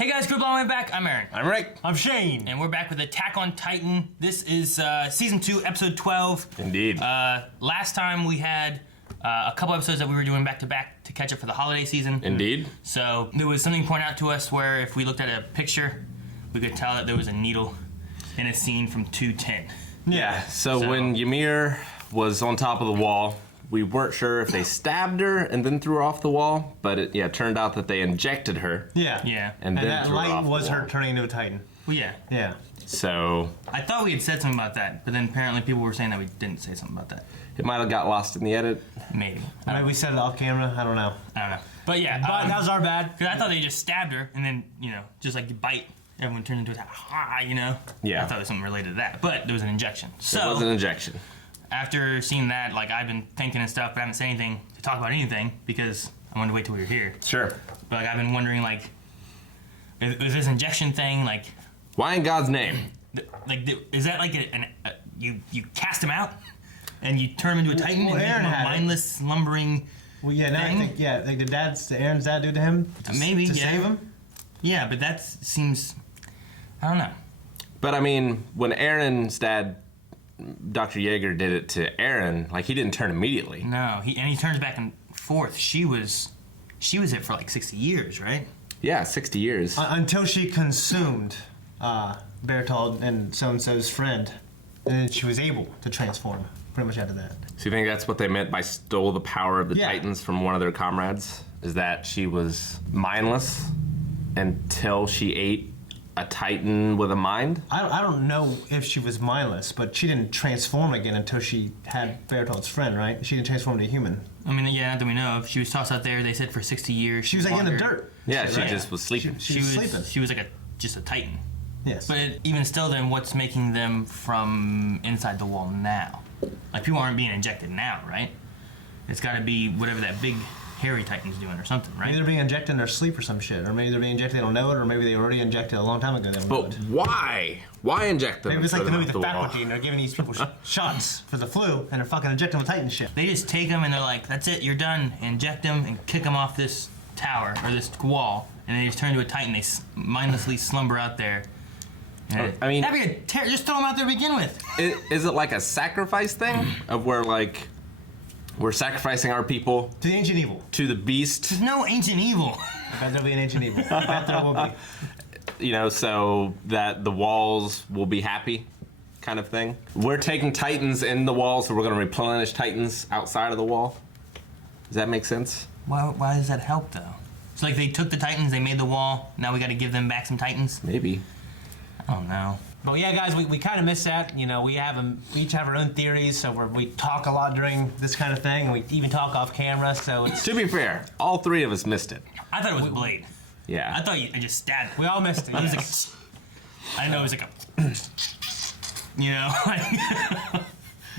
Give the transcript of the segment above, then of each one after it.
Hey guys, good long way back. I'm Aaron. I'm Rick. I'm Shane. And we're back with Attack on Titan. This is season 2, episode 12. Indeed. Last time we had a couple episodes that we were doing back to back to catch up for the holiday season. Indeed. So there was something pointed out to us where if we looked at a picture, we could tell that there was a needle in a scene from 210. Yeah. So when Ymir was on top of the wall, we weren't sure if they stabbed her and then threw her off the wall, but it turned out that they injected her. Yeah. Yeah. And then that threw her light off was the her wall. turning into a Titan. Well, yeah. Yeah. So I thought we had said something about that, but then apparently people were saying that we didn't say something about that. it might have got lost in the edit. Maybe. Maybe we said it off camera. I don't know. I don't know. But yeah. But that was our bad. Because I thought they just stabbed her and then, you know, just like you bite, everyone turned into a you know? Yeah. I thought it was something related to that. But there was an injection. So It was an injection. after seeing that, like I've been thinking and stuff, but I haven't said anything to talk about anything because I wanted to wait till we were here. Sure. But like I've been wondering, like, is this injection thing like, Why in God's name? is that like you cast him out and you turn him into a Titan and make Aaron him a had it. mindless, slumbering? Well, yeah. Now Thing? I think did Aaron's dad do to him? Maybe, to yeah. save him. Yeah, but that seems, I don't know. But I mean, when Aaron's dad, Dr. Yeager, did it to Aaron, like he didn't turn immediately. No, he turns back and forth. She was it for like 60 years, right? Yeah, 60 years. Until she consumed Bertold and so-and-so's friend, and then she was able to transform. Pretty much after that. So you think that's what they meant by stole the power of the Yeah. Titans from one of their comrades? Is that she was mindless until she ate a Titan with a mind? I don't know if she was mindless, but she didn't transform again until she had Bertold's friend, right? She didn't transform to a human. I mean, yeah, not that we know of. She was tossed out there, they said, for 60 years. She was like in the wandered. dirt. Yeah, she Right. just was sleeping. She was sleeping. She was like just a Titan. Yes. But even still, then what's making them from inside the wall now? Like people aren't being injected now, right? It's got to be whatever that big hairy Titan's doing or something, right? Maybe they're being injected in their sleep or some shit, or maybe they're being injected, they don't know it, or maybe they already injected a long time ago, they don't know But it. why? Why inject them? Maybe it's like the and movie throw The them off Faculty, and they're giving these people shots for the flu, and they're fucking injecting them with Titan shit. They just take them and they're like, "That's it, you're done." Inject them and kick them off this tower or this wall, and they just turn into a Titan. They mindlessly slumber out there. And I mean- that'd be just throw them out there to begin with. Is it like a sacrifice thing of where like we're sacrificing our people To the ancient evil. to the beast, There's no ancient evil. I bet there'll be an ancient evil. I bet there will be. you know, so that the walls will be happy, kind of thing? We're taking Titans in the wall, so we're going to replenish Titans outside of the wall. Does that make sense? Why does that help though? It's like they took the Titans, they made the wall. Now we got to give them back some Titans. Maybe. I don't know. But yeah, guys, we kind of miss that. You know, we each have our own theories, so we talk a lot during this kind of thing, and we even talk off camera, so it's... To be fair, all three of us missed it. I thought it was a blade. Yeah. I thought I just stabbed. We all missed it. It was like I didn't know it was like a, you know, like,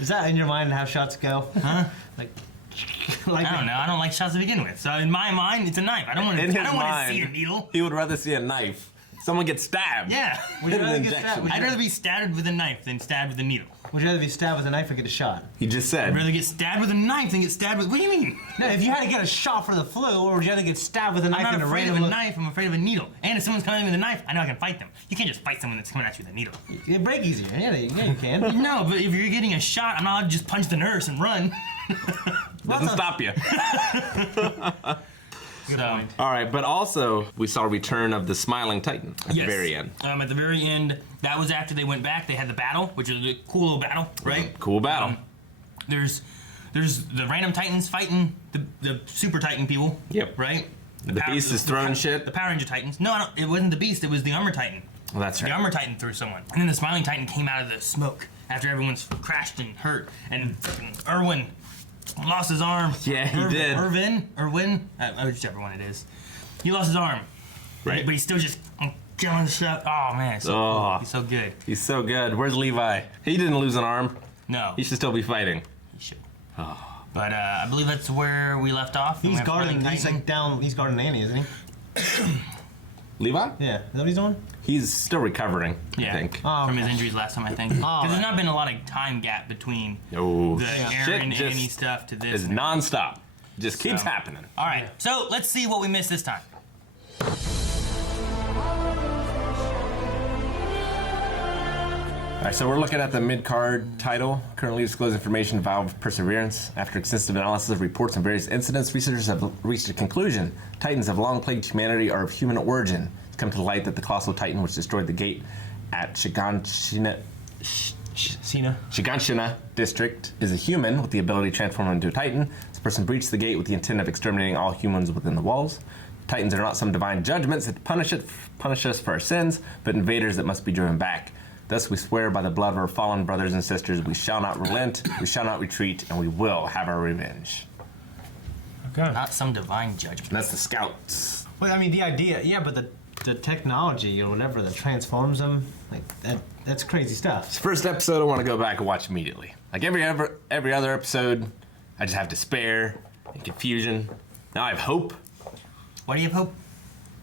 Is that in your mind how shots go? huh? Like I don't know. I don't like shots to begin with. So in my mind, it's a knife. I don't want to. In I his don't want to mind, see a needle. he would rather see a knife. Someone gets stabbed. Yeah. Would you An rather get injection. stabbed? I'd rather be stabbed with a knife than stabbed with a needle. Would you rather be stabbed with a knife or get a shot? He just I'd said. rather get stabbed with a knife than get stabbed with. What do you mean? No, if you had to get a shot for the flu, or would you rather get stabbed with a I'm knife not in a afraid of random a knife. I'm afraid of a needle. And if someone's coming at me with a knife, I know I can fight them. You can't just fight someone that's coming at you with a needle. You break easier. Yeah, you can. No, but if you're getting a shot, I'm not allowed to just punch the nurse and run. Doesn't stop you. So, All right, but also we saw a return of the Smiling Titan at the very end. At the very end, that was after they went back. They had the battle, which was a cool little battle, right? Cool battle. There's the random Titans fighting the Super Titan people. Yep. Right. The Beast is throwing shit. The Power Ranger Titans. No, it wasn't the Beast. It was the Armor Titan. Well, that's The right. Armor Titan threw someone, and then the Smiling Titan came out of the smoke after everyone's crashed and hurt, and Erwin lost his arm. Yeah, he did. Erwin, whichever one it is. He lost his arm. Right. But he's still just killing stuff. Oh man, it's so Oh. cool. He's so good. He's so good. Where's Levi? He didn't lose an arm. No, He should still be fighting. he should. But I believe that's where we left off. He's We have guarding. Smiling He's Titan. like down. He's guarding Annie, isn't he? Levi? Yeah. Is that what he's doing? He's still recovering, I Yeah. think. Oh, From okay. his injuries last time, I think. Because there's right. not been a lot of time gap between Oh, the shit Aaron just Annie stuff to this. is nonstop. Just keeps So. happening. All right, so let's see what we missed this time. All right, so we're looking at the mid-card title. Currently disclosed information Valve Perseverance. After extensive analysis of reports on various incidents, researchers have reached a conclusion. Titans have long plagued humanity are of human origin. It's come to light that the colossal Titan which destroyed the gate at Shiganshina district is a human with the ability to transform into a Titan. This person breached the gate with the intent of exterminating all humans within the walls. Titans are not some divine judgments that punish us for our sins, but invaders that must be driven back. Thus we swear by the blood of our fallen brothers and sisters, we shall not relent, we shall not retreat, and we will have our revenge. Okay. Not some divine judgment. And that's the scouts. Well, I mean, the idea, yeah, but the technology or whatever that transforms them, like that's crazy stuff. This first episode I want to go back and watch immediately. Like every other episode, I just have despair and confusion. Now I have hope. Why do you have hope?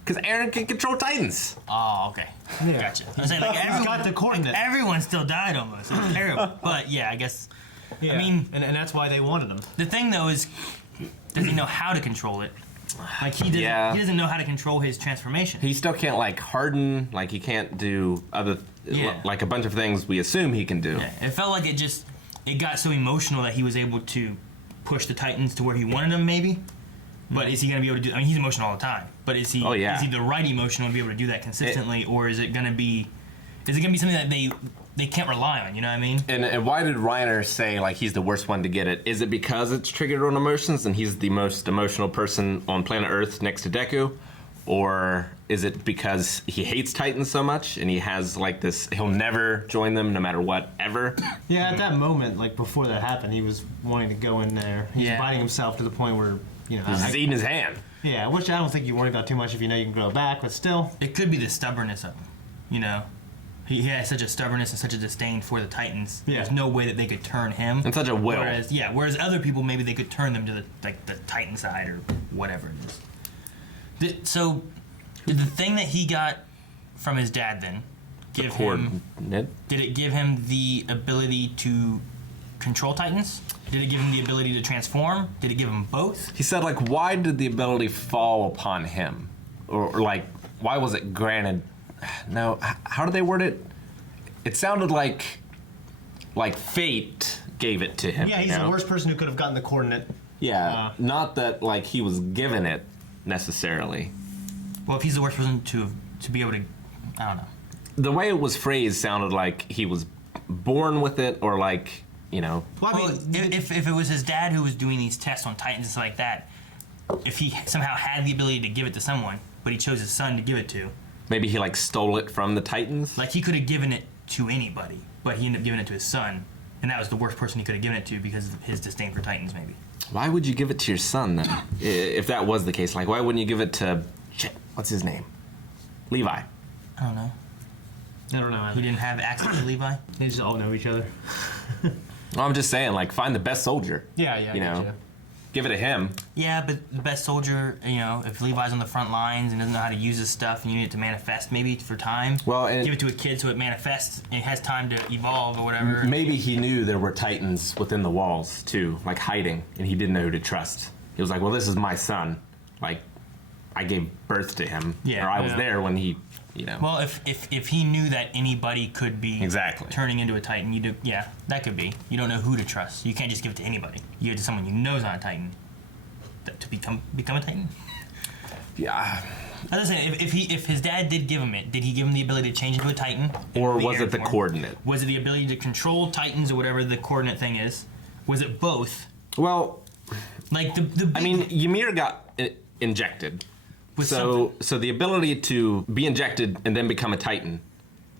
Because Aaron can control Titans. Oh, okay. Yeah. Gotcha. I was saying, like, He's got the coordinate. everyone still died almost. It was terrible. But yeah, I guess. Yeah. I mean, and that's why they wanted him. the thing though is, does he know how to control it? Like he doesn't. Yeah. He doesn't know how to control his transformation. He still can't like harden, like he can't do Yeah. like a bunch of things we assume he can do. Yeah, it felt like it got so emotional that he was able to push the Titans to where he wanted them, maybe. But is he going to be able to do? I mean, he's emotional all the time. But is he? Oh, yeah. Is he the right emotional to be able to do that consistently, or is it going to be? Is it going to be something that they can't rely on? You know what I mean? And why did Reiner say like he's the worst one to get it? Is it because it's triggered on emotions and he's the most emotional person on planet Earth next to Deku? Or is it because he hates Titans so much and he has like this, he'll never join them no matter what, ever? Yeah, at that moment, like before that happened, he was wanting to go in there. He's Yeah. biting himself to the point where, you know. He's eating his hand. Yeah, which I don't think you worry about too much if you know you can grow back, but still. It could be the stubbornness of him. You know, he has such a stubbornness and such a disdain for the Titans. Yeah. There's no way that they could turn him. And such a will. Whereas other people maybe they could turn them to the Titan side or whatever it is. So, did the thing that he got from his dad then give him? Did it give him the ability to control Titans? Did it give him the ability to transform? Did it give him both? He said like, why did the ability fall upon him? Or like, why was it granted? No, how did they word it? It sounded like fate gave it to him. Yeah, he's the worst person who could have gotten the coordinate. Yeah, not that like he was given it necessarily. Well, if he's the worst person to be able to, I don't know. The way it was phrased sounded like he was born with it, or like, you know. Well, I mean, if it was his dad who was doing these tests on Titans and stuff like that, if he somehow had the ability to give it to someone, but he chose his son to give it to, Maybe he like stole it from the Titans. like he could have given it to anybody, but he ended up giving it to his son, and that was the worst person he could have given it to because of his disdain for Titans, maybe. Why would you give it to your son then? If that was the case, like why wouldn't you give it to what's his name? Levi. I don't know. I don't know. He didn't have access to Levi. They just all know each other. Well, I'm just saying, like find the best soldier. Yeah, You know, give it to him. Yeah, but the best soldier, you know, if Levi's on the front lines and doesn't know how to use his stuff and you need it to manifest maybe for time, Well, and give it to a kid so it manifests and it has time to evolve or whatever. maybe he knew there were Titans within the walls too, like hiding, and he didn't know who to trust. He was like, "Well, this is my son. Like, I gave birth to him, Yeah. or I was Yeah. there when he, you know." Well, if he knew that anybody could be Exactly. turning into a Titan, you do, yeah, that could be. You don't know who to trust. You can't just give it to anybody. You give it to someone you know is not a Titan to become a Titan. Yeah. As I said, if his dad did give him it, did he give him the ability to change into a Titan? Or In was air it the form? coordinate? Was it the ability to control Titans or whatever the coordinate thing is? Was it both? Well, Like the big, I mean, Ymir got injected. with So the ability to be injected and then become a Titan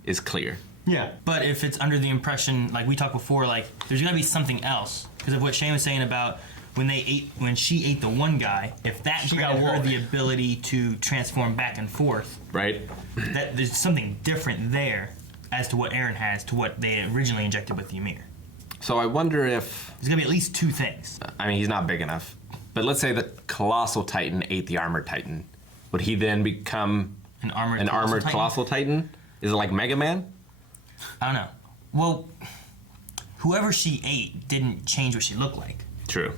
is clear. Yeah. But if it's under the impression, like we talked before, like there's gonna be something else because of what Shane was saying about when she ate the one guy. If that She granted got her woke. the ability to transform back and forth, Right? that there's something different there as to what Aaron has to what they originally injected with Ymir. So I wonder if, There's gonna be at least two things. I mean, he's not big enough. But let's say the Colossal Titan ate the Armored Titan. Would he then become An armored an armored Titan? Colossal Titan? Is it like Mega Man? I don't know. Well, whoever she ate didn't change what she looked like. True.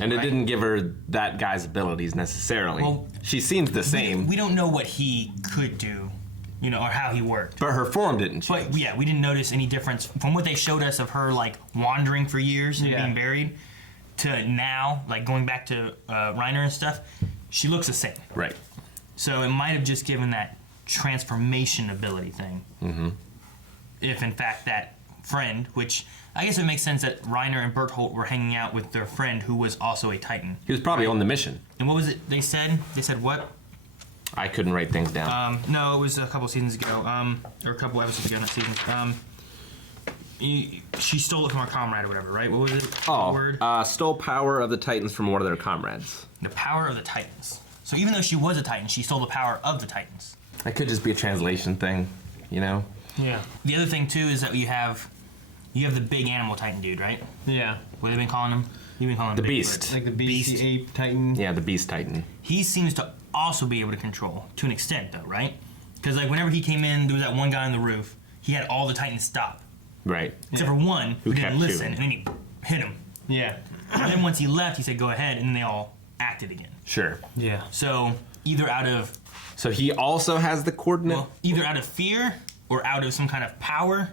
And it Right. didn't give her that guy's abilities necessarily. Well, she seems the same. We don't know what he could do you know, or how he worked. But her form didn't change. But yeah, we didn't notice any difference from what they showed us of her like wandering for years and being buried to now, like going back to Reiner and stuff. She looks the same. Right. So it might have just given that transformation ability thing. Mm-hmm. If in fact that friend, which I guess it makes sense that Reiner and Berthold were hanging out with their friend who was also a Titan. He was probably on the mission. And what was it they said? They said what? I couldn't write things down. No, it was a couple seasons ago, or a couple episodes ago, not seasons. She stole it from her comrade or whatever, right? What was it? Oh, word? stole power of the Titans from one of their comrades. The power of the Titans. So even though she was a Titan, she stole the power of the Titans. That could just be a translation thing, you know? Yeah. The other thing too is that you have the big animal Titan dude, right? Yeah. What have they been calling him? You've been calling him The Big Beast. Bird. Like the beast, the ape, Titan. Yeah, the Beast Titan. He seems to also be able to control, to an extent though, right? Because like whenever he came in, there was that one guy on the roof. He had all the Titans stop. Right. Except for one who kept didn't listen, shooting. and then he hit him. Yeah. And then once he left, he said, "Go ahead," and then they all acted again. Sure. Yeah. So either out of So he also has the coordinate? either out of fear or out of some kind of power.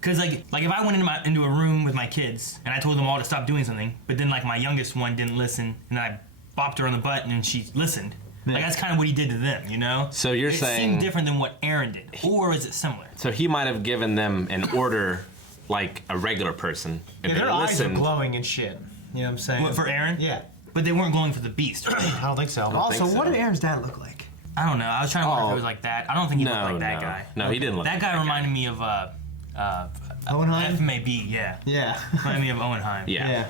Because like if I went into a room with my kids and I told them all to stop doing something, but then like my youngest one didn't listen, and then I bopped her on the butt and she listened. Like that's kind of what he did to them, you know? So you're it saying... It seemed different than what Aaron did, or is it similar? So he might have given them an order like a regular person. If Yeah, their they eyes are listened, glowing and shit. You know what I'm saying? What, for Aaron? Yeah. But they weren't glowing for the beast, right? I don't think so. don't Also, think so. what did Aaron's dad look like? I don't know. I was trying to wonder if Oh. it was like that. I don't think he looked like that guy. No, he didn't look That like guy that reminded me of Owenheim? FMAB, yeah. Yeah. Reminded me of Owenheim. Yeah.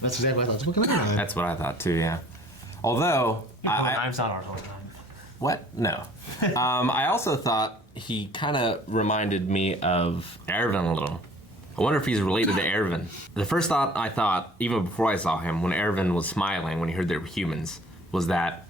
That's exactly what I thought. Look at Owenheim. That's what I thought too, yeah. Although... Owenheim's not our Owenheim. What? No. I also thought he kind of reminded me of Erwin a little. I wonder if he's related to Erwin. The first thought I thought, even before I saw him, when Erwin was smiling when he heard they were humans, was that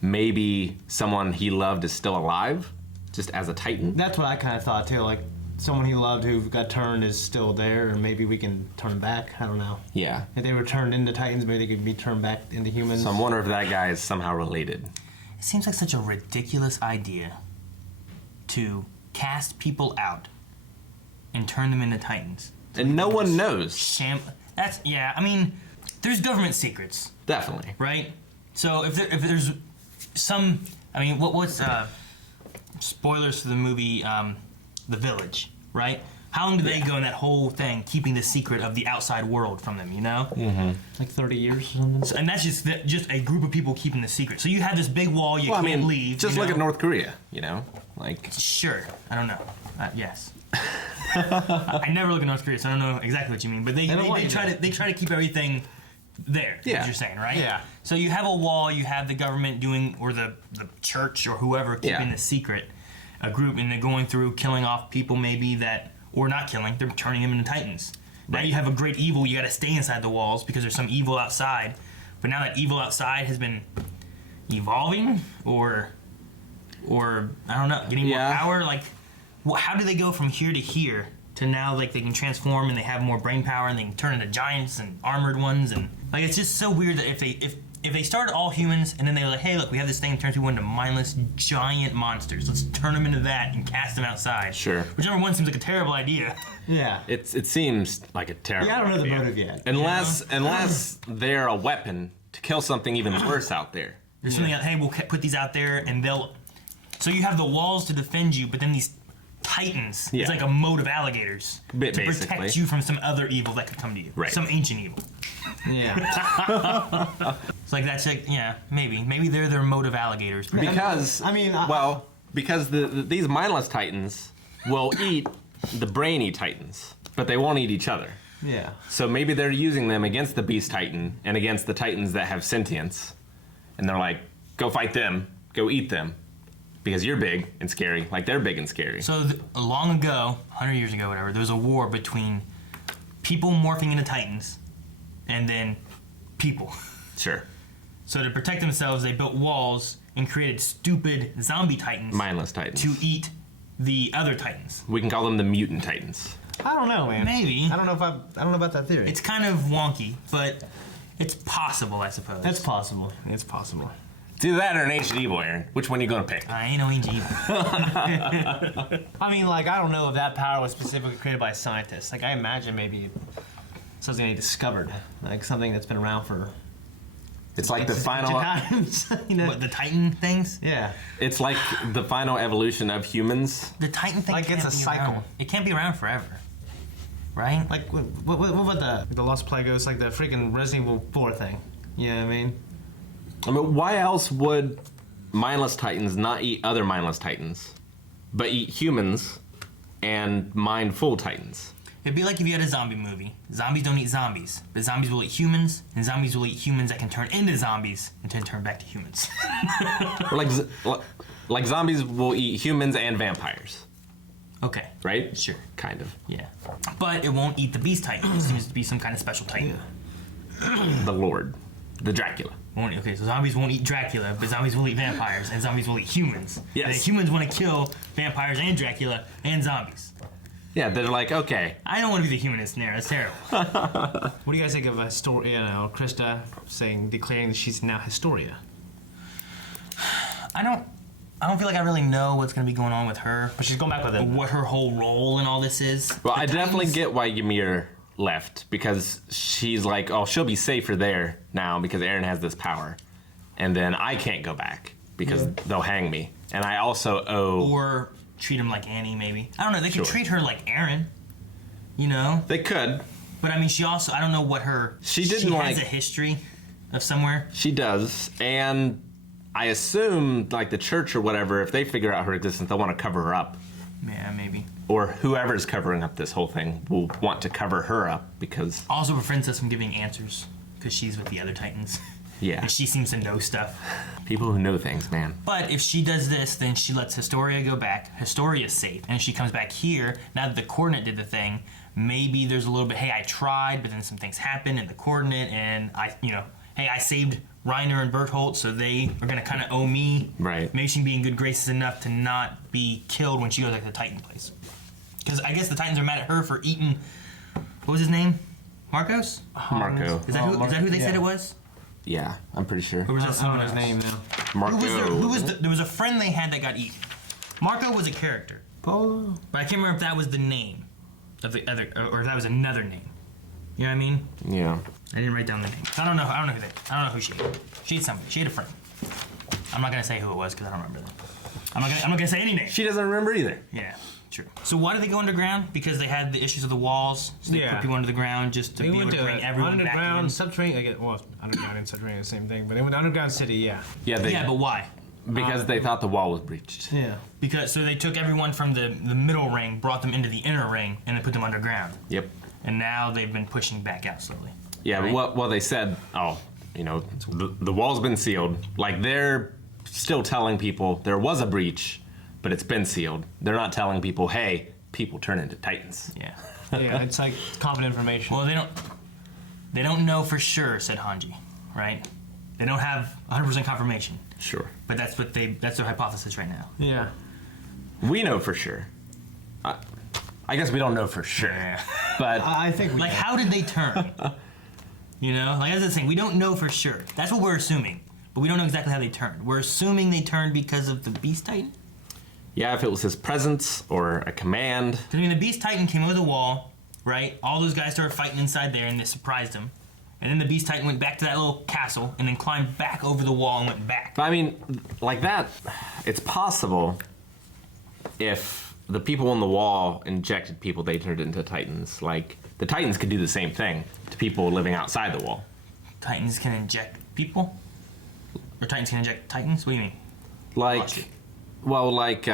maybe someone he loved is still alive, just as a Titan. That's what I kind of thought too. Like someone he loved who got turned is still there, or maybe we can turn him back. I don't know. Yeah. If they were turned into Titans, maybe they could be turned back into humans. So I'm wondering if that guy is somehow related. It seems like such a ridiculous idea to cast people out and turn them into Titans. And no one knows. That's, yeah, I mean, there's government secrets, Definitely. right? So if there's some, I mean, what's spoilers for the movie The Village, right? How long do they go in that whole thing, keeping the secret of the outside world from them, you know? like 30 years or something. So, and that's just a group of people keeping the secret. So you have this big wall you can't leave. just you look know? at North Korea, you know? Like, Sure, I don't know. Yes. I never look at North Korea, so I don't know exactly what you mean. But they try to keep everything there. Yeah. As you're saying, right? Yeah. So you have a wall, you have the government doing, or the church or whoever keeping Yeah. the secret, a group, and they're going through killing off people maybe that, or not killing, they're turning them into Titans. Now you have a great evil, you got to stay inside the walls because there's some evil outside. But now that evil outside has been evolving, or I don't know, getting more power. Like, how do they go from here to here to now? Like they can transform and they have more brain power and they can turn into giants and armored ones, and like it's just so weird that if they started all humans and then they were like, hey, look, we have this thing that turns people into mindless giant monsters. Let's turn them into that and cast them outside. Sure. Whichever one seems like a terrible idea. Yeah. it seems like a terrible Yeah, I don't know the idea. motive yet. Unless they're a weapon to kill something even worse out there. There's something like, hey, we'll put these out there and they'll. So you have the walls to defend you, but then these Titans, Yeah. it's like a moat of alligators to Basically. protect you from some other evil that could come to you. Right. Some ancient evil. Yeah. It's like that's like, yeah, maybe they're their moat of alligators. Because because these mindless Titans will eat the brainy Titans, but they won't eat each other. Yeah. So maybe they're using them against the Beast Titan and against the Titans that have sentience, and they're like, go fight them, go eat them, because you're big and scary, like they're big and scary. So long ago, 100 years ago, whatever, there was a war between people morphing into Titans and then people. Sure. So to protect themselves, they built walls and created stupid zombie Titans Mindless Titans. to eat the other Titans. We can call them the mutant Titans. I don't know, man. Maybe. I don't know about that theory. It's kind of wonky, but it's possible, I suppose. That's possible. It's possible. It's either that or an ancient evil, Aaron. Which one are you going to pick? I ain't no ancient evil. I mean, like, I don't know if that power was specifically created by scientists. Like, I imagine maybe something they discovered, like something that's been around for. It's like the final. Times, you know? What, the Titan things? Yeah. It's like the final evolution of humans. The Titan thing Like, can't it's a be cycle. around. It can't be around forever. Right? Like, what about the Lost Plagueis, like the freaking Resident Evil 4 thing? You know what I mean? I mean, why else would mindless titans not eat other mindless titans, but eat humans and mindful titans? It'd be like if you had a zombie movie. Zombies don't eat zombies, but zombies will eat humans, and zombies will eat humans that can turn into zombies and then turn back to humans. Or like zombies will eat humans and vampires, Okay. right? Sure. Kind of. Yeah. But it won't eat the beast titan. It seems to be some kind of special titan. The Lord, the Dracula. Okay, so zombies won't eat Dracula, but zombies will eat vampires, and zombies will eat humans. Yes. And the humans want to kill vampires and Dracula and zombies. Yeah, they're like, okay, I don't want to be the humanist in there. That's terrible. What do you guys think of Krista declaring that she's now Historia? I don't feel like I really know what's going to be going on with her. But she's going back with it. What her whole role in all this is. well, The I definitely Titans- get why Ymir left, because she's like, oh, she'll be safer there now because Aaron has this power. And then I can't go back because they'll hang me. And I also owe... Or treat him like Annie, maybe. I don't know. They could Sure. treat her like Aaron. You know? They could. But I mean, she also, I don't know what her... She didn't She like- has a history of somewhere. She does. And I assume, like, the church or whatever, if they figure out her existence, they'll want to cover her up. Yeah, maybe. Or whoever's covering up this whole thing will want to cover her up because, Also prevents us from giving answers because she's with the other Titans. yeah, And she seems to know stuff. people who know things, man. But if she does this, then she lets Historia go back. Historia's safe. And if she comes back here, now that the Coordinate did the thing, maybe there's a little bit, hey, I tried, but then some things happened in the Coordinate, and hey, I saved Reiner and Bertholdt, so they are going to kind of owe me. Right. Maybe she can be in good graces enough to not be killed when she goes back to the Titan place. Because I guess the Titans are mad at her for eating, what was his name? Marcos? Marco. Is that who they said it was? Yeah, I'm pretty sure. Or was that I don't someone know his else? name now. Marco. There was a friend they had that got eaten. Marco was a character, Polo? but I can't remember if that was the name of the other, or if that was another name. You know what I mean? Yeah. I didn't write down the name. I don't know who she ate. She ate somebody. She ate a friend. I'm not gonna say who it was because I don't remember that. I'm not gonna say any name. She doesn't remember either. Yeah, true. So why did they go underground? Because they had the issues of the walls. So they Yeah. put people under the ground just to They be able went to to bring everyone back in. underground, subterranean. Well, underground and subterranean are the same thing, but they went to underground city, yeah. Yeah, Yeah, but why? because they thought the wall was breached. Yeah. Because so they took everyone from the middle ring, brought them into the inner ring, and then put them underground. Yep. And now they've been pushing back out slowly. Yeah, Right. but what they said, the wall's been sealed. Like, they're still telling people there was a breach, but it's been sealed. They're not telling people, hey, people turn into Titans. Yeah. Yeah, it's like confident information. Well, they don't know for sure, said Hanji, right? They don't have 100% confirmation, Sure. but that's their hypothesis right now. Yeah. We know for sure. I guess we don't know for sure. Yeah. But I think we Like, how did they turn? You know, like as I was saying, we don't know for sure. That's what we're assuming, but we don't know exactly how they turned. We're assuming they turned because of the Beast Titan. yeah, if it was his presence or a command. 'Cause, I mean, the Beast Titan came over the wall, right? All those guys started fighting inside there, and they surprised him. And then the Beast Titan went back to that little castle, and then climbed back over the wall and went back. But I mean, like that, it's possible if the people on the wall injected people, they turned into Titans. Like, the Titans could do the same thing to people living outside the wall. Titans can inject people? Or Titans can inject Titans? What do you mean? Lost you. Like, well, like,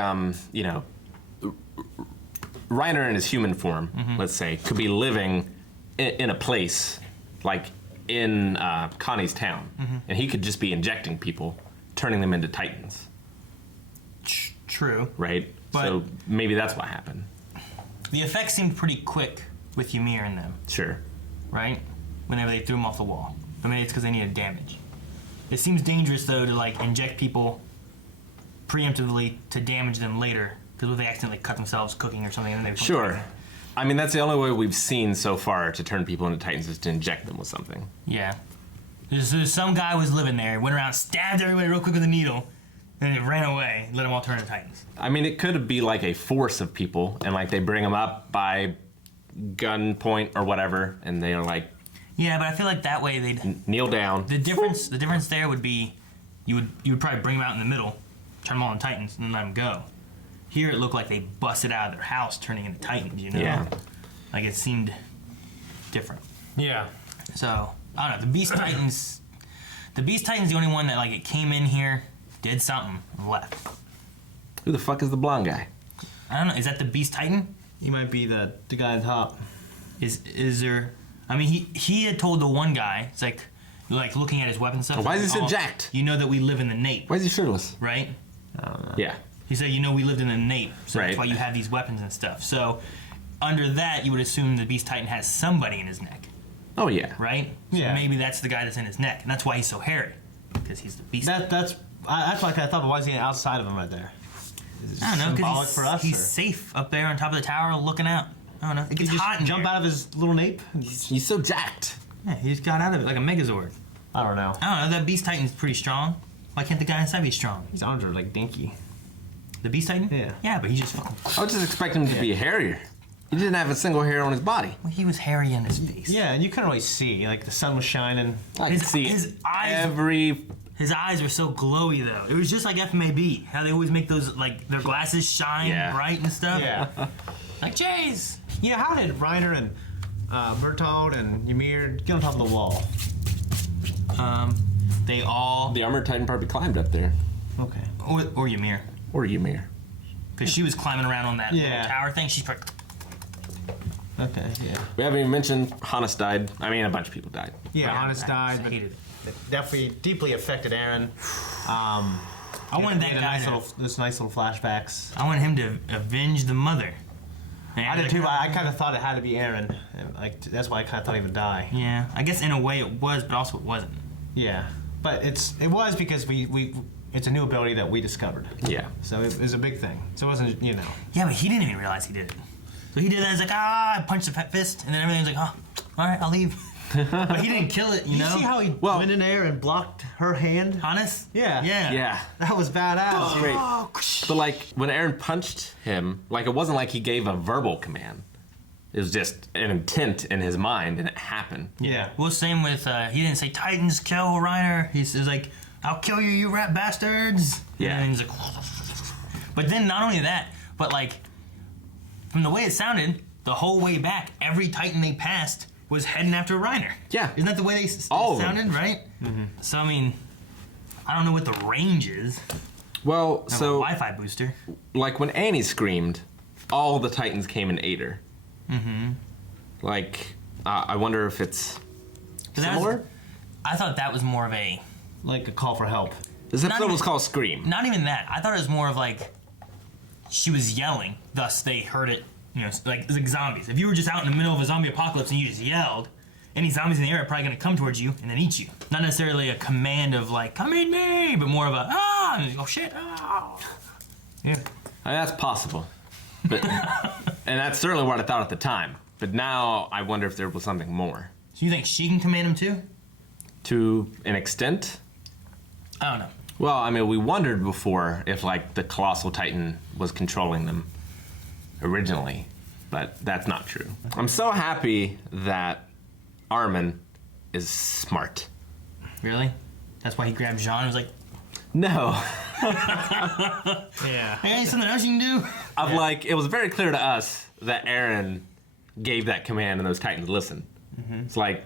Reiner in his human form, let's say, could be living in a place, like in Connie's town, and he could just be injecting people, turning them into Titans, True. right? But- so maybe that's what happened. The effect seemed pretty quick with Ymir and them, Sure. right? Whenever they threw him off the wall. I mean, it's because they needed damage. It seems dangerous, though, to, like, inject people preemptively to damage them later. Because what if they accidentally cut themselves cooking or something, and then they Sure. I mean, that's the only way we've seen so far to turn people into Titans is to inject them with something. Yeah. There's some guy was living there, went around, stabbed everybody real quick with a needle, and then ran away, let them all turn into Titans. I mean, it could be like a force of people, and like they bring them up by gunpoint or whatever, and they are like, Yeah, but I feel like that way they'd... kneel down. The difference there would be you would probably bring them out in the middle, turn them all into Titans, and then let them go. Here it looked like they busted out of their house, turning into Titans, you know? Yeah. Like it seemed different. Yeah. So, I don't know, the Beast Titan's the only one that like it came in here, did something, and left. Who the fuck is the blonde guy? I don't know, is that the Beast Titan? He might be the guy on top. Is there... I mean, he had told the one guy, it's like looking at his weapon stuff. Why is he so "Oh, jacked? You know that we live in the Nape, Why is he shirtless? right? I don't know. Yeah. He said, you know, we lived in the Nape, so Right. that's why you have these weapons and stuff. So, under that, you would assume the Beast Titan has somebody in his neck, Oh, yeah. right? So Yeah. maybe that's the guy that's in his neck, and that's why he's so hairy, because he's the Beast Titan. That's what I kind of thought, but why is he outside of him right there? Is it I don't know, symbolic because for us? he's or? safe up there on top of the tower looking out. I don't know. It He gets just hot in jump there. out of his little nape? He's so jacked. Yeah, he just got out of it like a Megazord. I don't know. I don't know, that Beast Titan's pretty strong. Why can't the guy inside be strong? His arms are like dinky. The Beast Titan? Yeah. Yeah, but he just fucking... I would just expect him to be hairier. He didn't have a single hair on his body. Well, he was hairy in his face. Yeah, and you couldn't really see. Like the sun was shining. I could His- see his eyes- every... His eyes were so glowy, though. It was just like FMAB, how they always make those, like, their glasses shine Yeah. bright and stuff. Yeah. Like, Jays! Yeah, how did Reiner and Bertold and Ymir get on top of the wall? They all... The armored titan probably climbed up there. Okay. Or Ymir. Or Ymir. Because she was climbing around on that little Yeah. tower thing. She's probably... Okay, yeah. We haven't even mentioned Hannes died. I mean, a bunch of people died. Yeah, Yeah, Hannes died, I but hated it. definitely deeply affected Aaron. I wanted that He had guy nice to... this nice little flashbacks. I wanted him to avenge the mother. And I did too, but I kind of thought it had to be Aaron. And like that's why I kind of thought he would die. Yeah, I guess in a way it was, but also it wasn't. Yeah, but it was because we it's a new ability that we discovered. Yeah. So it was a big thing. So it wasn't, you know. Yeah, but he didn't even realize he did it. So he did that, he's like, I punched the fist, and then everything's like, oh, alright, I'll leave. But he didn't kill it, you know? You see how he Well- went in there and blocked her hand? Honest? Yeah. Yeah. Yeah. That was badass. Great. Oh, But like when Aaron punched him, like it wasn't like he gave a verbal command. It was just an intent in his mind, and it happened. Yeah. Well, same with, he didn't say, Titans, kill Reiner. He says, like, I'll kill you, you rat bastards. Yeah. And he's like, but then not only that, but like, from the way it sounded, the whole way back, every Titan they passed was heading after Reiner. Yeah. Isn't that the way they All of them. sounded, right? Mm-hmm. So, I mean, I don't know what the range is. Well, Of a so Wi-Fi booster. like when Annie screamed, all the Titans came and ate her. Mm-hmm. Like, I wonder if it's But that was- similar. I thought that was more of a, Like a call for help. This not episode even- was called Scream. not even that. I thought it was more of like, she was yelling, thus they heard it, you know, like zombies. If you were just out in the middle of a zombie apocalypse and you just yelled, any zombies in the area are probably going to come towards you and then eat you. Not necessarily a command of like, come eat me, but more of a, and oh shit, ah. Yeah. I mean, that's possible. But, and that's certainly what I thought at the time. But now I wonder if there was something more. So you think she can command him too? To an extent? I don't know. Well, I mean, we wondered before if, like, the Colossal Titan was controlling them originally. But that's not true. I'm so happy that Armin is smart. Really? That's why he grabbed Jean and was like, No. Yeah. hey, something else you can do? Like, it was very clear to us that Aaron gave that command and those Titans listened. It's like,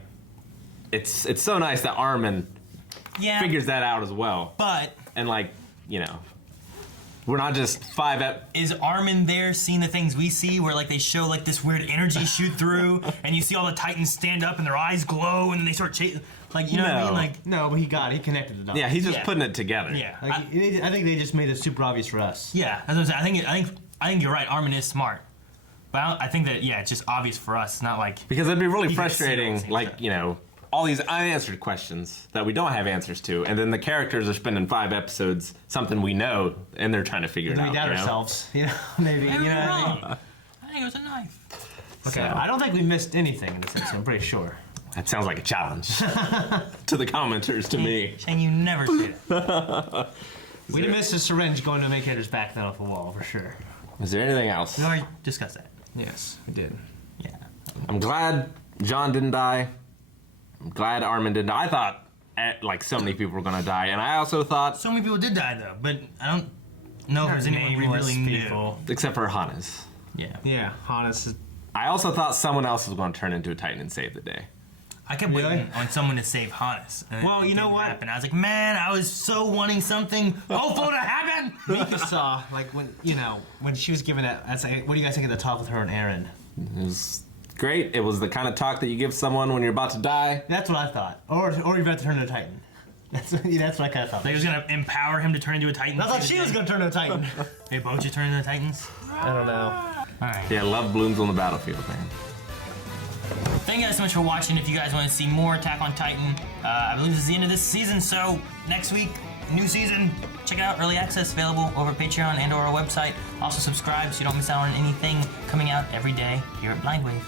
it's so nice that Armin Yeah. figures that out as well. But And, like, you know, we're not just is Armin there seeing the things we see where like they show like this weird energy shoot through and you see all the Titans stand up and their eyes glow and they start chasing, like, you know what I No. mean? Like, No, but he connected the dots. Yeah, he's just Yeah. putting it together. yeah. Like, I think they just made it super obvious for us. Yeah, that's what I'm saying. I think you're right. Armin is smart, but I think that it's just obvious for us. It's not like Because it'd be really You can see all frustrating, the same like, stuff. you know, all these unanswered questions that we don't have answers to, and then the characters are spending 5 episodes, something we know, and they're trying to figure it We out. doubt you know? ourselves. You know, maybe. You know what I mean? I think it was a knife. Okay. So- I don't think we missed anything in this episode. I'm pretty sure. That sounds like a challenge to the commenters, to me. Shane, you never say that. We'd have missed a syringe going to a main character's back then off the wall, for sure. Is there anything else? We already discussed that. Yes, we did. Yeah. I'm glad John didn't die. I'm glad Armin didn't die. I thought, like, so many people were going to die. And I also thought, So many people did die, though, but I don't know if there's anyone we really knew. except for Hannes. Yeah. Yeah, Hannes is... I also thought someone else was going to turn into a Titan and save the day. I kept Really? waiting on someone to save Hannes. And Well, it you know didn't what? happen. I was like, man, I was so wanting something hopeful to happen. Mika saw, like, when, you know, when she was given that, that's like, what do you guys think of the talk with her and Aaron? It was great. It was the kind of talk that you give someone when you're about to die. That's what I thought. Or you're about to turn into a Titan. That's what I kind of thought. They was gonna empower him to turn into a Titan. I thought she was going to turn into a Titan. They both just turn into Titans. I don't know. All right. Yeah, love blooms on the battlefield, man. Thank you guys so much for watching. If you guys want to see more Attack on Titan, I believe this is the end of this season. So next week, new season. Check it out. Early access available over Patreon and/or our website. Also subscribe so you don't miss out on anything coming out every day here at Blindwave.